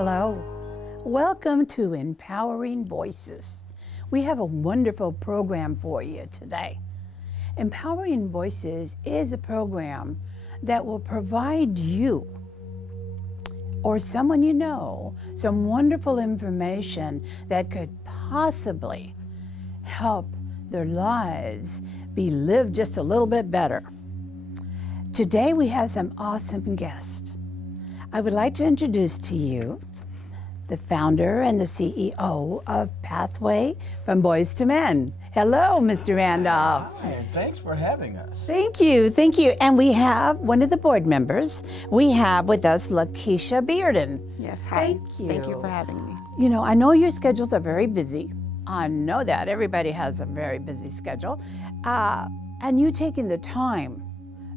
Hello. Welcome to Empowering Voices. We have a wonderful program for you today. Empowering Voices is a program that will provide you or someone you know some wonderful information that could possibly help their lives be lived just a little bit better. Today we have some awesome guests. I would like to introduce to you the founder and the CEO of Pathway from Boys to Men. Hello, Mr. Randolph. Hi, and thanks for having us. Thank you. And we have one of the board members. We have with us Lakeisha Bearden. Yes, hi. Thank you. Thank you for having me. You know, I know your schedules are very busy. I know that. Everybody has a very busy schedule. And you taking the time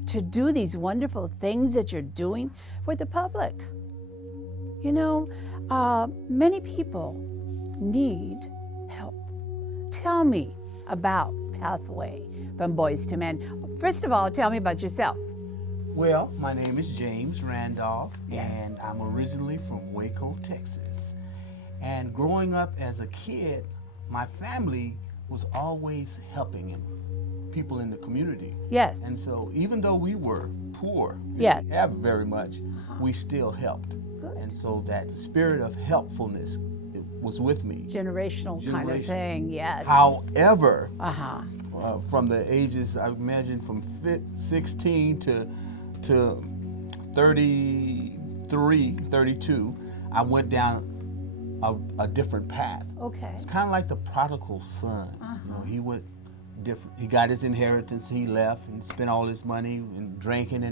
to do these wonderful things that you're doing for the public. You know, many people need help. Tell me about Pathway from Boys to Men. First of all, tell me about yourself. Well, my name is James Randolph, Yes. and I'm originally from Waco, Texas. And growing up as a kid, my family was always helping people in the community. Yes. And so even though we were poor, we Yes. didn't have very much, we still helped. Good. And so that spirit of helpfulness was with me. Generational kind of Generation. thing, yes. However, Uh-huh. from the ages, I imagine from 16 to 33, 32, I went down a different path. Okay. It's kind of like the prodigal son. You know, he went different. He got his inheritance, he left and spent all his money and drinking,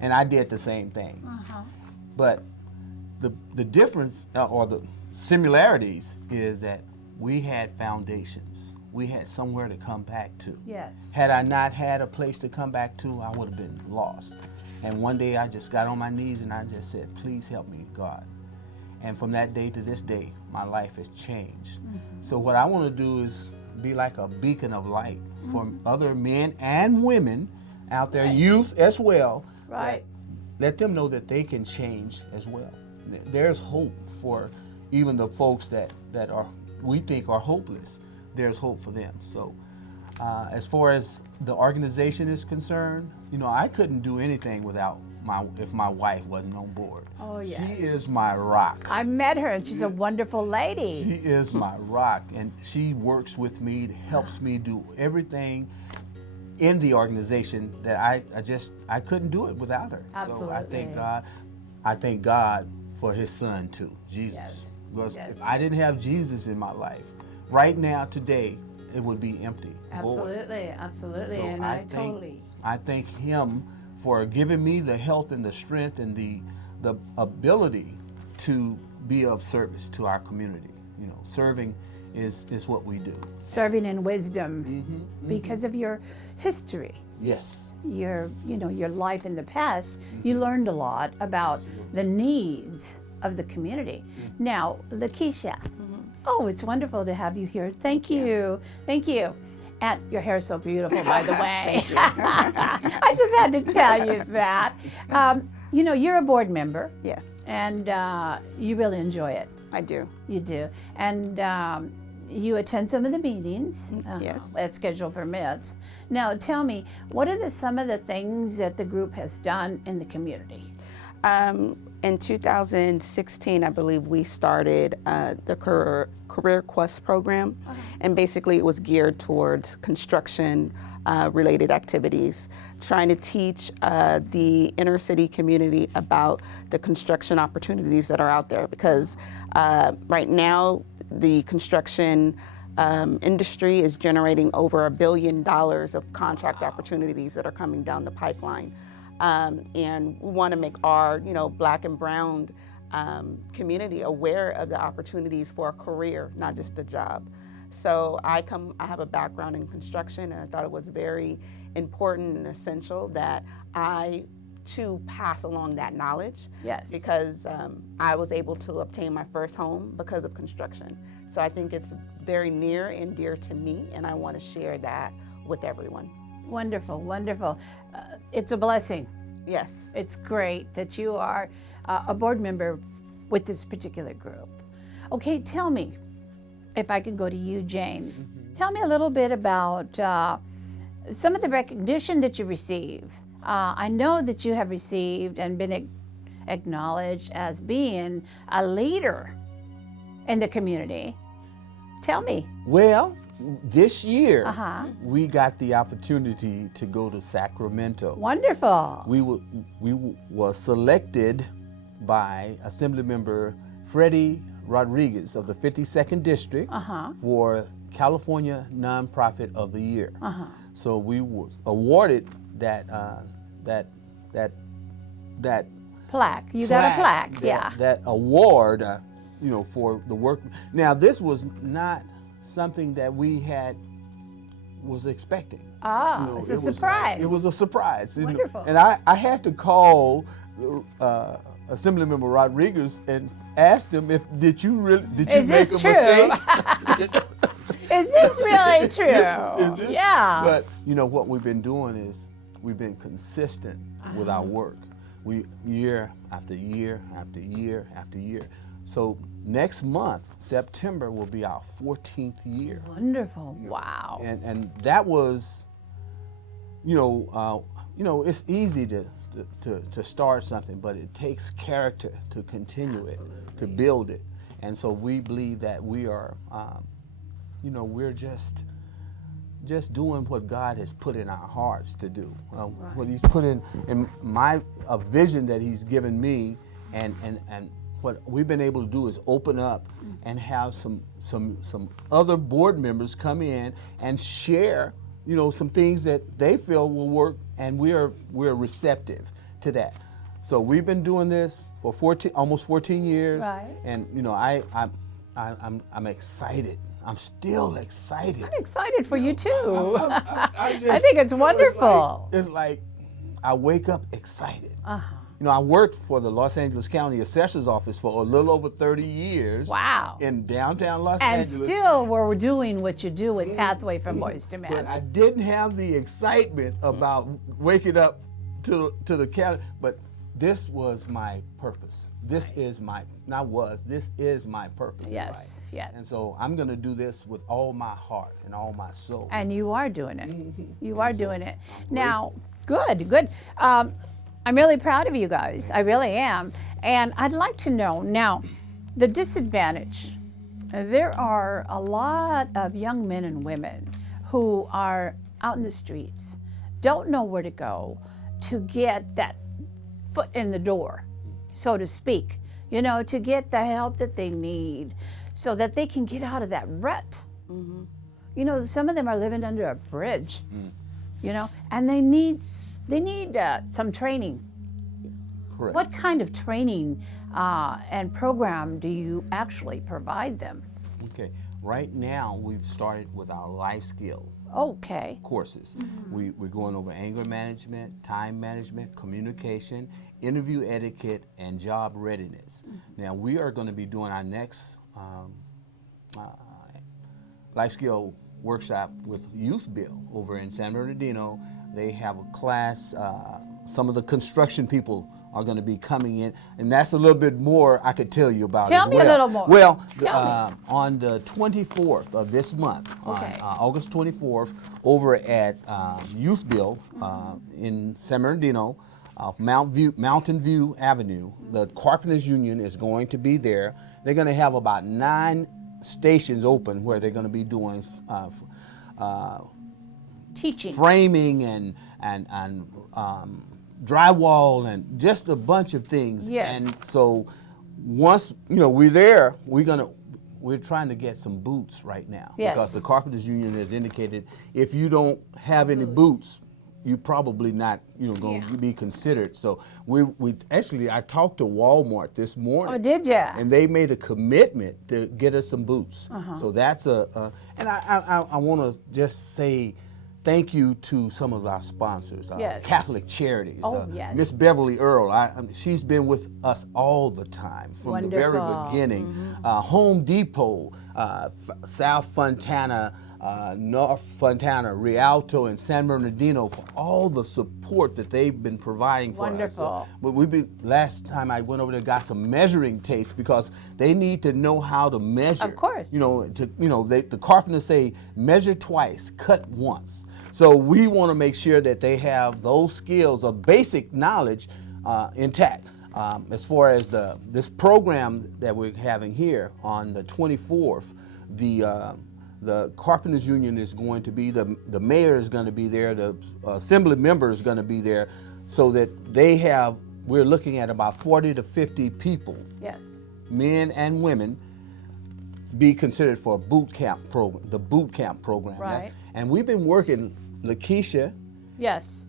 and I did the same thing. But the difference or the similarities is that we had foundations. We had somewhere to come back to. Yes. Had I not had a place to come back to, I would have been lost. And one day I just got on my knees and I just said, please help me, God. And from that day to this day, my life has changed. So what I want to do is be like a beacon of light for other men and women out there, youth as well. Right. Let them know that they can change as well. There's hope for even the folks that are we think are hopeless. There's hope for them. So as far as the organization is concerned, you know, I couldn't do anything without if my wife wasn't on board. Oh, yes. She is my rock. I met her and she's a wonderful lady. She is my rock, and she works with me, helps me do everything in the organization that I couldn't do it without her. Absolutely. So I thank God for his son too, Jesus. Yes. Because Yes. if I didn't have Jesus in my life, right now, today, it would be empty. void. Absolutely. So And I totally. I thank him for giving me the health and the strength and the ability to be of service to our community. You know, serving is what we do. Serving in wisdom because of your history. Yes. Your life in the past, you learned a lot about the needs of the community. Now, Lakeisha, oh, it's wonderful to have you here. Thank you. And your hair is so beautiful, by the way. I just had to tell you that. You know, you're a board member. Yes, And you really enjoy it. I do. You do. And you attend some of the meetings Yes. as schedule permits. Now, tell me, what are some of the things that the group has done in the community? In 2016, I believe we started the Career Quest program, and basically it was geared towards construction related activities, trying to teach the inner city community about the construction opportunities that are out there, because right now the construction industry is generating over $1 billion of contract opportunities that are coming down the pipeline. And we want to make our, Black and brown community aware of the opportunities for a career, not just a job. So I have a background in construction, and I thought it was very important and essential that I too pass along that knowledge. Yes. Because I was able to obtain my first home because of construction. So I think it's very near and dear to me, and I want to share that with everyone. Wonderful, wonderful. It's a blessing. Yes. It's great that you are a board member with this particular group. Okay, tell me, if I could go to you, James, tell me a little bit about some of the recognition that you receive. I know that you have received and been acknowledged as being a leader in the community. Tell me. Well, this year, Uh-huh. we got the opportunity to go to Sacramento. Wonderful. We were selected by Assemblymember Freddie Rodriguez of the 52nd District Uh-huh. for California Nonprofit of the Year. Uh-huh. So we were awarded that Plaque. You got a plaque. Yeah. that award, for the work. Now, this was not something that we was expecting. Ah, it's a it was surprise. it was a surprise. Wonderful. And I had to call Assemblymember Rodriguez and asked him did you make Is this a true? mistake? Is this really true? Is this? Yeah. But what we've been doing is we've been consistent with our work. We year after year after year after year. So next month, September, will be our 14th year. Wonderful. Wow. And that was, it's easy to start something, but it takes character to continue it, to build it. And so we believe that we are, we're just doing what God has put in our hearts to do. What He's put in a vision that He's given me, and what we've been able to do is open up and have some other board members come in and share, some things that they feel will work, and we're receptive to that. So we've been doing this for almost 14 years, Right. and I'm excited. I'm still excited. I'm excited for you too. I think it's wonderful. It's like I wake up excited. Uh-huh. I worked for the Los Angeles County Assessor's Office for a little over 30 years. Wow. In downtown Los And Angeles. still we're doing what you do with Pathway from Boys to But Men. I didn't have the excitement about waking up to the county. But this was my purpose. This is my purpose in Yes, life. yes. And so I'm going to do this with all my heart and all my soul. And you are doing it. You are doing it. Now, good. I'm really proud of you guys. I really am. And I'd like to know now, the disadvantage. There are a lot of young men and women who are out in the streets, don't know where to go to get that foot in the door, so to speak, to get the help that they need so that they can get out of that rut. Some of them are living under a bridge, and they need some training. Correct. What kind of training and program do you actually provide them? Okay. Right now, we've started with our life skill Okay. courses. We're going over anger management, time management, communication, interview etiquette, and job readiness. Now, we are going to be doing our next life skill workshop with Youth Bill over in San Bernardino. They have a class. Some of the construction people are going to be coming in, and that's a little bit more I could tell you about. Tell me a little more. Well, Tell me. on the 24th of this month, Okay. on August 24th, over at Youth Bill in San Bernardino, Mountain View Avenue, the Carpenters Union is going to be there. They're going to have about 9 stations open where they're going to be doing Teaching. framing and drywall and just a bunch of things. Yes. And so once we're there, we're trying to get some boots right now. Yes. Because the Carpenters Union has indicated if you don't have any boots, you're probably not going to be considered. So I talked to Walmart this morning. Oh, did ya? And they made a commitment to get us some boots. So that's and I want to just say thank you to some of our sponsors, Yes. Catholic Charities. Oh, yes. Miss Beverly Earl, she's been with us all the time from the very Wonderful. beginning. Home Depot, South Fontana, North Fontana, Rialto, and San Bernardino for all the support that they've been providing for us. Wonderful. But last time I went over there, got some measuring tapes because they need to know how to measure. Of course. The carpenters say measure twice, cut once. So we want to make sure that they have those skills of basic knowledge intact. As far as this program that we're having here on the 24th, the Carpenters Union is going to be, the mayor is going to be there, the assembly member is going to be there, so that we're looking at about 40 to 50 people, Yes. men and women, be considered for a boot camp program, the boot camp program. Right. And we've been working, Lakeisha, Yes.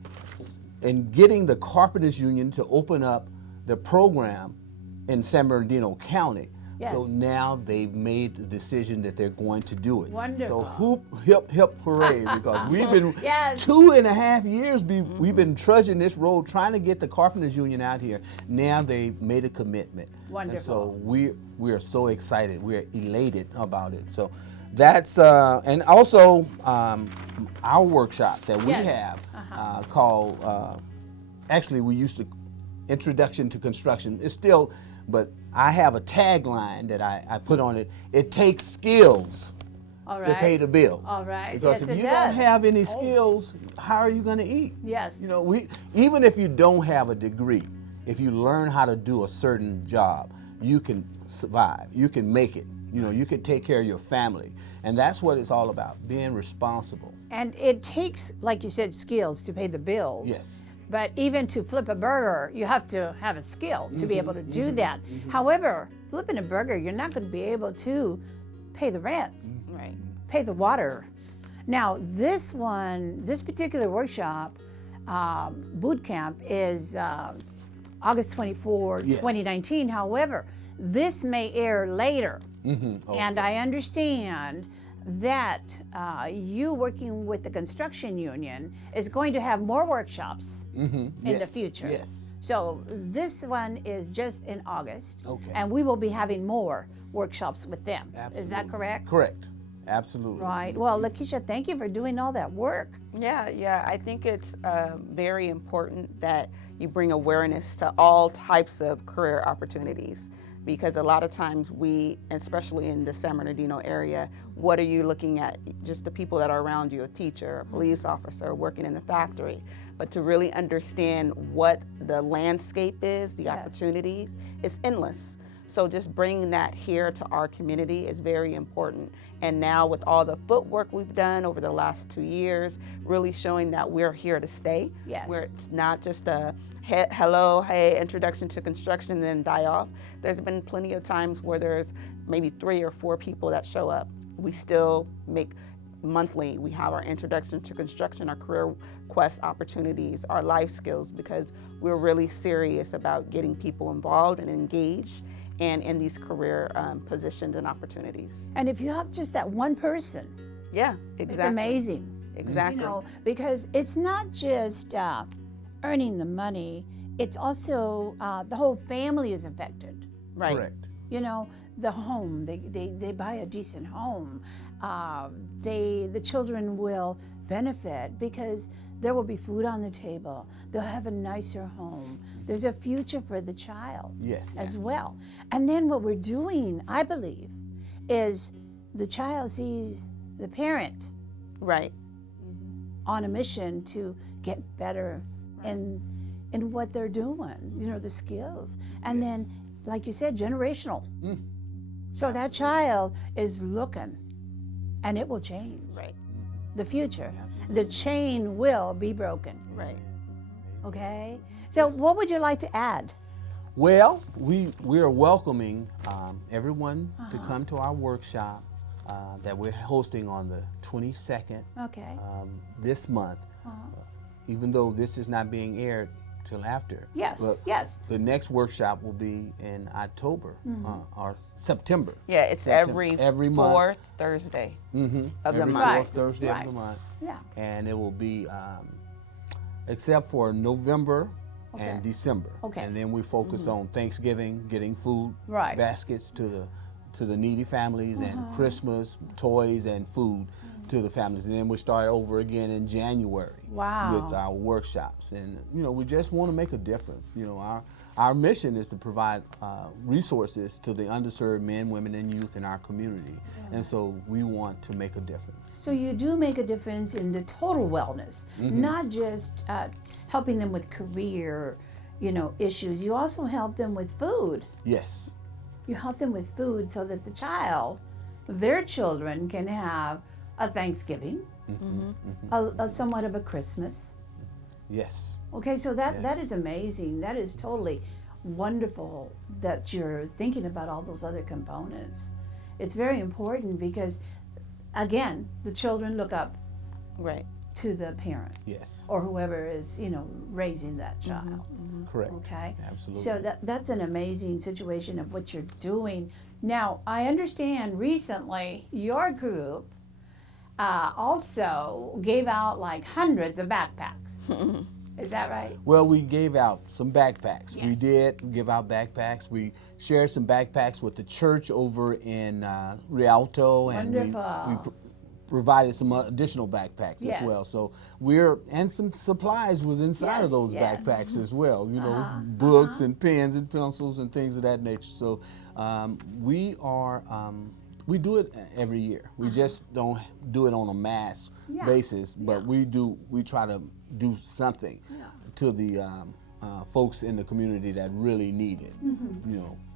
in getting the Carpenters Union to open up the program in San Bernardino County. Yes. So now they've made the decision that they're going to do it. Wonderful. So hoop, hip, hip, hooray, because we've been Yes. 2.5 years, we've been trudging this road trying to get the Carpenters Union out here. Now they've made a commitment. Wonderful. And so we are so excited. We're elated about it. So that's, and also our workshop that we Yes. have called, actually we used to, Introduction to Construction. It's still, but I have a tagline that I put on it. It takes skills All to right. pay the bills. All right. Because Yes, if it you does. don't have any skills, how are you going to eat? Yes. You know, even if you don't have a degree, if you learn how to do a certain job, you can survive. You can make it. You know, you can take care of your family. And that's what it's all about, being responsible. And it takes, like you said, skills to pay the bills. Yes. But even to flip a burger, you have to have a skill to be able to do that. However, flipping a burger, you're not going to be able to pay the rent, Right. pay the water. Now, this particular workshop, boot camp, is August 24, Yes. 2019. However, this may air later. Okay. And I understand that you working with the construction union is going to have more workshops in the Yes, future. yes. So this one is just in August. Okay. And we will be having more workshops with them. Absolutely. Is that correct? Correct. Absolutely. Right. Well, Lakeisha, thank you for doing all that work. Yeah. I think it's very important that you bring awareness to all types of career opportunities, because a lot of times we, especially in the San Bernardino area, what are you looking at? Just the people that are around you, a teacher, a police officer, working in a factory. But to really understand what the landscape is, the opportunities, it's endless. So just bringing that here to our community is very important. And now with all the footwork we've done over the last 2 years, really showing that we're here to stay. Yes. Where it's not just a hello, hey, introduction to construction, and then die off. There's been plenty of times where there's maybe 3 or 4 people that show up. We still make monthly, we have our introduction to construction, our career quest opportunities, our life skills, because we're really serious about getting people involved and engaged and in these career positions and opportunities. And if you have just that one person, Yeah, exactly. it's amazing. Exactly. You know, because it's not just earning the money, it's also the whole family is affected. Right. Correct. You know, the home, they buy a decent home. The children will benefit because there will be food on the table. They'll have a nicer home. There's a future for the child Yes. as well. And then what we're doing, I believe, is the child sees the parent Right. on a mission to get better in what they're doing, you know, the skills. And then, like you said, generational. So that child is looking, and it will change. Right. The future. The chain will be broken, Right. okay? So what would you like to add? Well, we are welcoming everyone to come to our workshop that we're hosting on the 22nd Okay. this month. Even though this is not being aired till after. Yes, but yes. The next workshop will be in October or September. Yeah, it's September, every month. fourth Thursday of the Every month. fourth Thursday of the month. Yeah. And it will be, except for November and December. Okay. And then we focus on Thanksgiving, getting food Right. baskets to the needy families, and Christmas, toys and food. to the families, and then we start over again in January Wow. with our workshops. And we just want to make a difference. Our mission is to provide resources to the underserved men, women, and youth in our community, and so we want to make a difference. So you do make a difference in the total wellness, not just helping them with career, issues. You also help them with food. Yes. You help them with food so that their children can have a Thanksgiving, a somewhat of a Christmas. Yes. Okay, so that is amazing. That is totally wonderful that you're thinking about all those other components. It's very important because, again, the children look up Right. to the parent Yes. or whoever is, raising that child. Correct. Okay? Absolutely. So that's an amazing situation of what you're doing. Now, I understand recently your group also gave out like hundreds of backpacks. Is that right? Well, we gave out some backpacks. We Yes. did give out backpacks. We shared some backpacks with the church over in Rialto, and we Wonderful. provided some additional backpacks Yes. as well. So and some supplies was inside Yes, of those yes. backpacks as well. Books and pens and pencils and things of that nature. So we do it every year. We just don't do it on a mass Yeah. basis, but we try to do something to the folks in the community that really need it.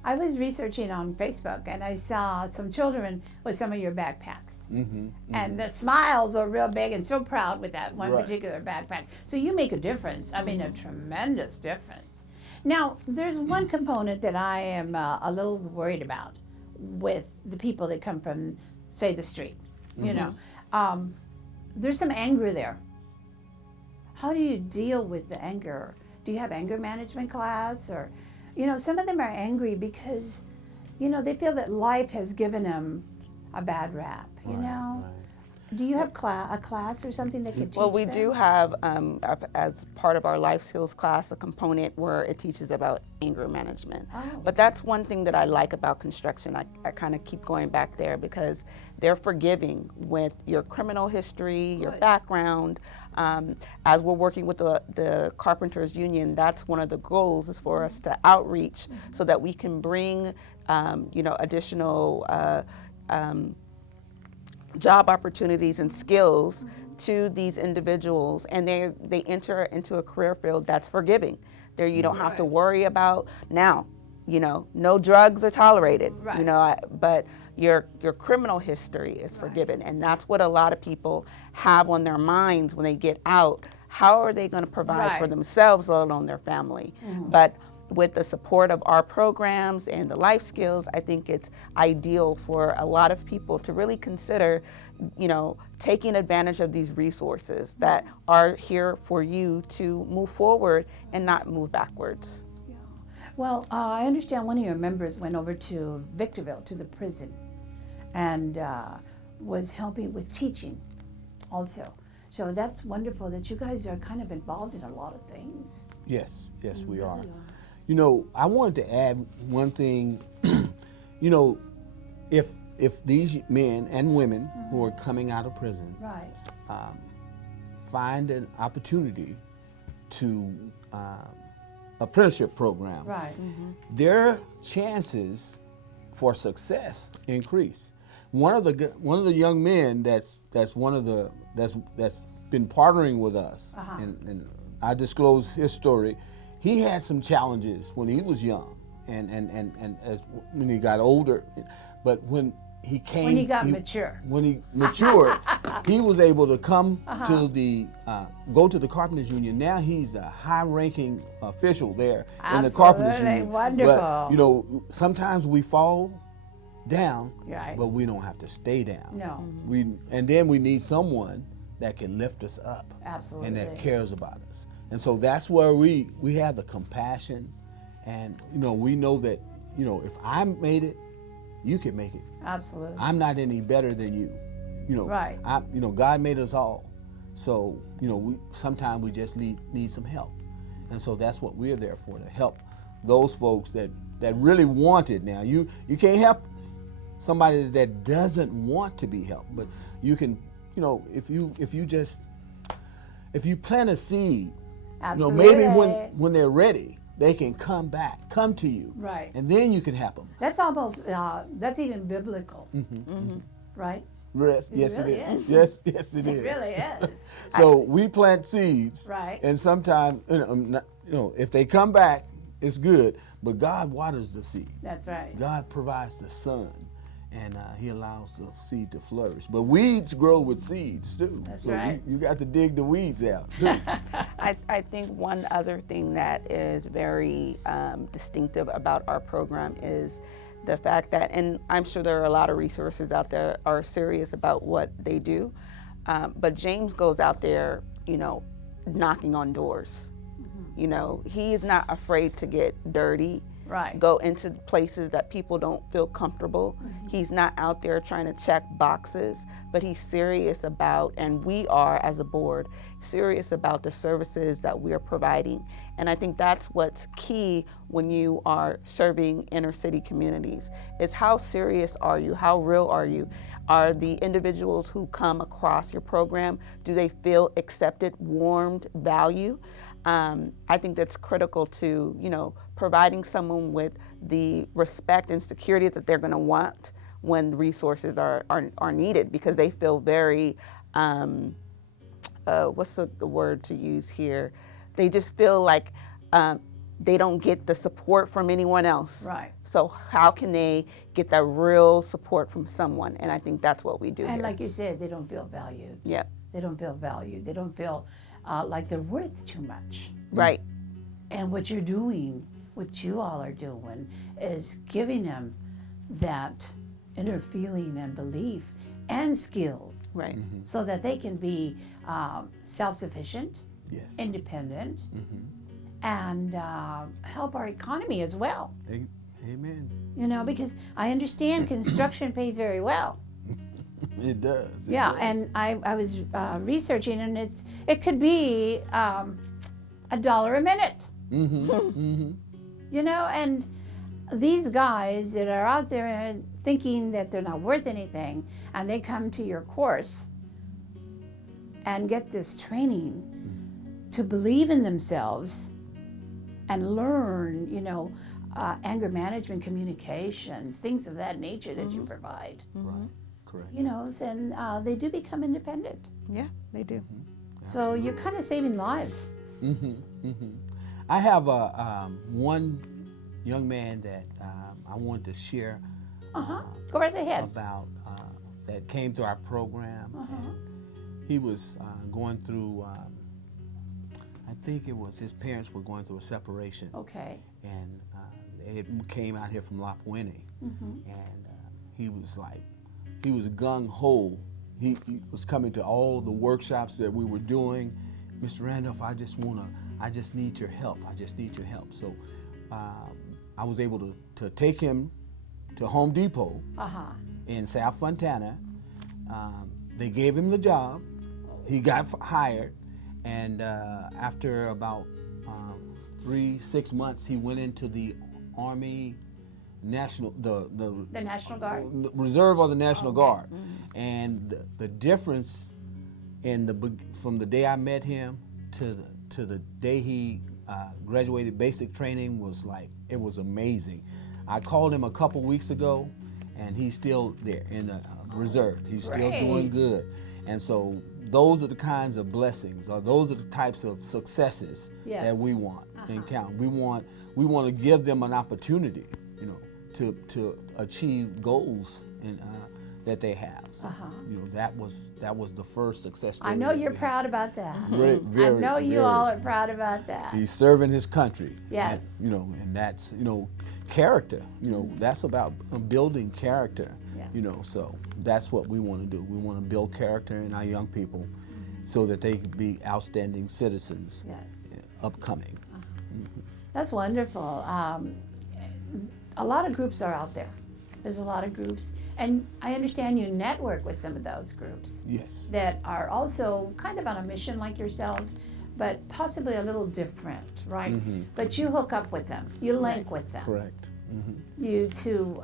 I was researching on Facebook and I saw some children with some of your backpacks. And the smiles are real big and so proud with that one Right. particular backpack. So you make a difference. I mean, a tremendous difference. Now, there's one component that I am a little worried about with the people that come from, say, the street. There's some anger there. How do you deal with the anger? Do you have anger management class? Or, some of them are angry because, they feel that life has given them a bad rap, Right. Do you have a class or something that can teach Well, we them? do have, as part of our life skills class, a component where it teaches about anger management. Oh. But that's one thing that I like about construction. I kind of keep going back there because they're forgiving with your criminal history, your Good. background. As we're working with the Carpenters Union, that's one of the goals is for us to outreach so that we can bring, additional job opportunities and skills to these individuals, and they enter into a career field that's forgiving. There you don't have to worry about now, no drugs are tolerated, Right. but your criminal history is forgiven, and that's what a lot of people have on their minds when they get out. How are they going to provide for Right. themselves, let alone their family? But with the support of our programs and the life skills, I think it's ideal for a lot of people to really consider, taking advantage of these resources that are here for you to move forward and not move backwards. Yeah. Well, I understand one of your members went over to Victorville, to the prison, and was helping with teaching also. So that's wonderful that you guys are kind of involved in a lot of things. Yes, we are. Really are. I wanted to add one thing. If these men and women who are coming out of prison Right. find an opportunity to apprenticeship program, Right. their chances for success increase. One of the young men that's been partnering with us, and I disclose his story. He had some challenges when he was young, and when he got older, but when he mature. when he matured, he was able to come to go to the Carpenters Union. Now he's a high-ranking official there in the Carpenters Absolutely Union. wonderful. But sometimes we fall down, Right. but we don't have to stay down. No. And then we need someone that can lift us up, Absolutely. and that cares about us. And so that's where we have the compassion, and we know that if I made it, you can make it. Absolutely. I'm not any better than you. Right. God made us all. So, sometimes we just need some help. And so that's what we're there for, to help those folks that really want it. Now, you can't help somebody that doesn't want to be helped, but you can if you plant a seed, Absolutely. maybe when they're ready, they can come to you, Right. and then you can help them. That's almost, that's even biblical, right? Yes, yes, really it is. is. Yes, it is. It really is. So we plant seeds, Right. and sometimes, if they come back, it's good. But God waters the seed. That's right. God provides the sun, and He allows the seed to flourish. But weeds grow with seeds too. That's so right. you got to dig the weeds out too. I think one other thing that is very distinctive about our program is the fact that, and I'm sure there are a lot of resources out there are serious about what they do, but James goes out there, knocking on doors. He is not afraid to get dirty, Right. go into places that people don't feel comfortable. He's not out there trying to check boxes, but he's serious about, and we are as a board, serious about the services that we are providing. And I think that's what's key when you are serving inner city communities, is how serious are you? How real are you? Are the individuals who come across your program, do they feel accepted, warmed, valued? I think that's critical to, providing someone with the respect and security that they're going to want when resources are needed, because they feel very, what's the word to use here? They just feel like they don't get the support from anyone else. Right. So how can they get that real support from someone? And I think that's what we do And here. like you said, they don't feel valued. Yeah. They don't feel valued. They don't feel like they're worth too much. Right. And what you're doing, what you all are doing, is giving them that inner feeling and belief and skills, Right. so that they can be self-sufficient, Yes. independent, and help our economy as well. Amen. Because I understand construction pays very well. It does. Yeah, and I was researching, and it could be $1 a minute. And these guys that are out there thinking that they're not worth anything, and they come to your course and get this training to believe in themselves and learn, anger management, communications, things of that nature that you provide. Right. Correct. And they do become independent. Yeah, they do. So you're kind of saving lives. I have one young man that I wanted to share Go right ahead. about that came through our program. And he was going through, I think it was his parents were going through a separation. Okay. And they came out here from La Puente. And he was gung-ho. He was coming to all the workshops that we were doing. Mr. Randolph, I just need your help. I just need your help. So I was able to take him to Home Depot in South Fontana. They gave him the job. He got hired. And after about 6 months, he went into the Army National, the National Guard? Reserve of the National Guard. And the difference from the day I met him to the day he graduated basic training was it was amazing. I called him a couple weeks ago, and he's still there in the reserve. He's still doing good. And so those are the kinds of blessings, or those are the types of successes that we want and count. We want to give them an opportunity, to achieve goals that they have. So, that was the first success story. I know you're proud about that. Very, I know you all are proud about that. He's serving his country. Yes. And that's, character. That's about building character. Yeah. So that's what we want to do. We want to build character in our young people so that they can be outstanding citizens. Yes. Upcoming. That's wonderful. A lot of groups are out there. There's a lot of groups. And I understand you network with some of those groups. Yes. That are also kind of on a mission like yourselves, but possibly a little different, right? But you hook up with them. You link with them. Correct. You to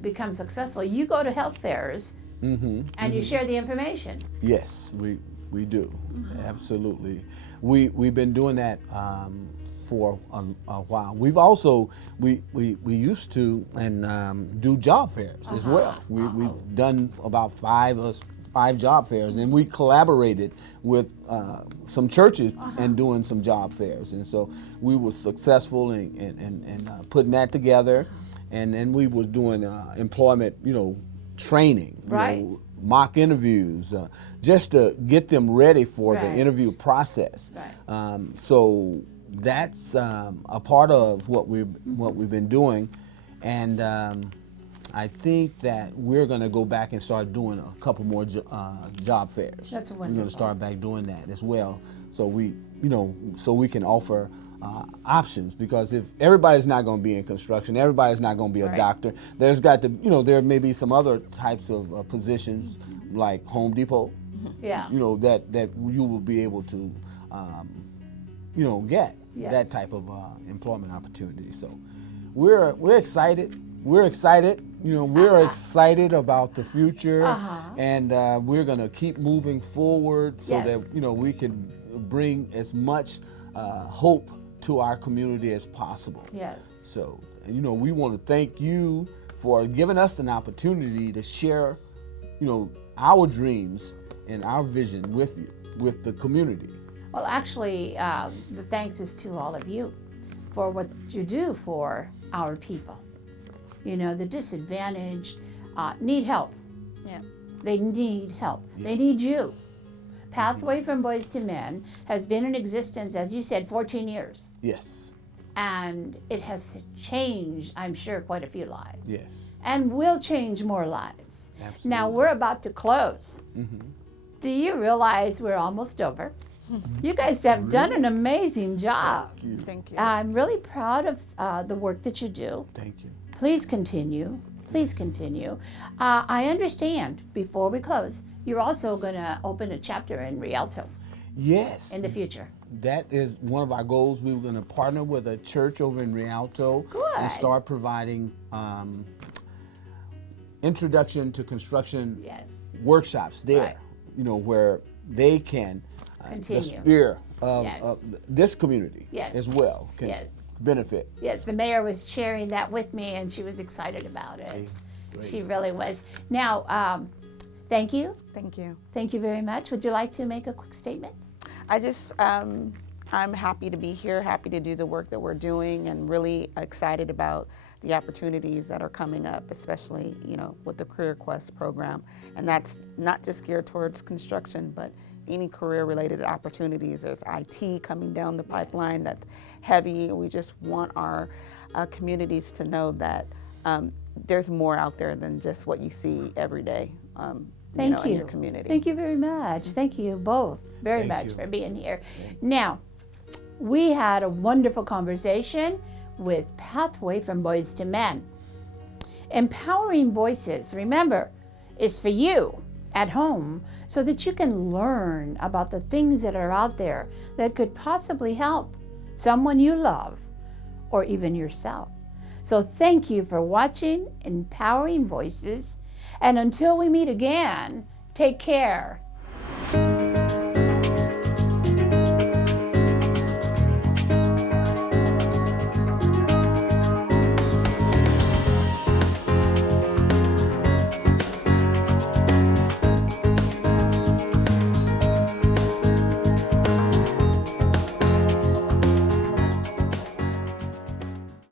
become successful. You go to health fairs and you share the information. Yes, we do. Absolutely. We've been doing that for a while. We've also we used to and do job fairs as well. We've done about five job fairs, and we collaborated with some churches and doing some job fairs, and so we were successful in putting that together, and then we were doing employment, training, Right. mock interviews, just to get them ready for the Right. interview process. Right. So that's a part of what we've been doing, and I think that we're going to go back and start doing a couple more job fairs. That's We're going wonderful. to start back doing that as well, so we can offer options, because if everybody's not going to be in construction, everybody's not going to be a Right. doctor. There's got to, there may be some other types of positions like Home Depot, Yeah. that you will be able to, get Yes. that type of employment opportunity. So we're excited. We're excited. We're excited about the future, and we're going to keep moving forward so Yes. that we can bring as much hope to our community as possible. Yes. So, we want to thank you for giving us an opportunity to share, our dreams and our vision with you, with the community. Well, actually, the thanks is to all of you for what you do for our people. The disadvantaged need help. Yeah. They need help. They need you. Pathway from Boys to Men has been in existence, as you said, 14 years. Yes. And it has changed, I'm sure, quite a few lives. Yes. And will change more lives. Absolutely. Now, we're about to close. Do you realize we're almost over? You guys have done an amazing job. Thank you. I'm really proud of the work that you do. Thank you. Please continue. Please continue. I understand, before we close, you're also going to open a chapter in Rialto Yes. in the future. That is one of our goals. We were going to partner with a church over in Rialto Good. and start providing introduction to construction Yes. workshops there, Right. where they can, Continue. the spirit Yes. of this community Yes. as well can Yes. benefit. Yes, the mayor was sharing that with me, and she was excited about it. Great. She really was. Now, thank you. Thank you. Thank you very much. Would you like to make a quick statement? I just, I'm happy to be here, happy to do the work that we're doing, and really excited about the opportunities that are coming up, especially, with the Career Quest program. And that's not just geared towards construction, but any career-related opportunities. There's IT coming down the pipeline that's heavy. We just want our communities to know that there's more out there than just what you see every day. Thank in you. your community. Thank you very much. Thank you both very Thank much you. for being here. Now, we had a wonderful conversation with Pathway from Boys to Men. Empowering Voices, remember, is for you at home so that you can learn about the things that are out there that could possibly help someone you love or even yourself. So thank you for watching Empowering Voices, and until we meet again, take care.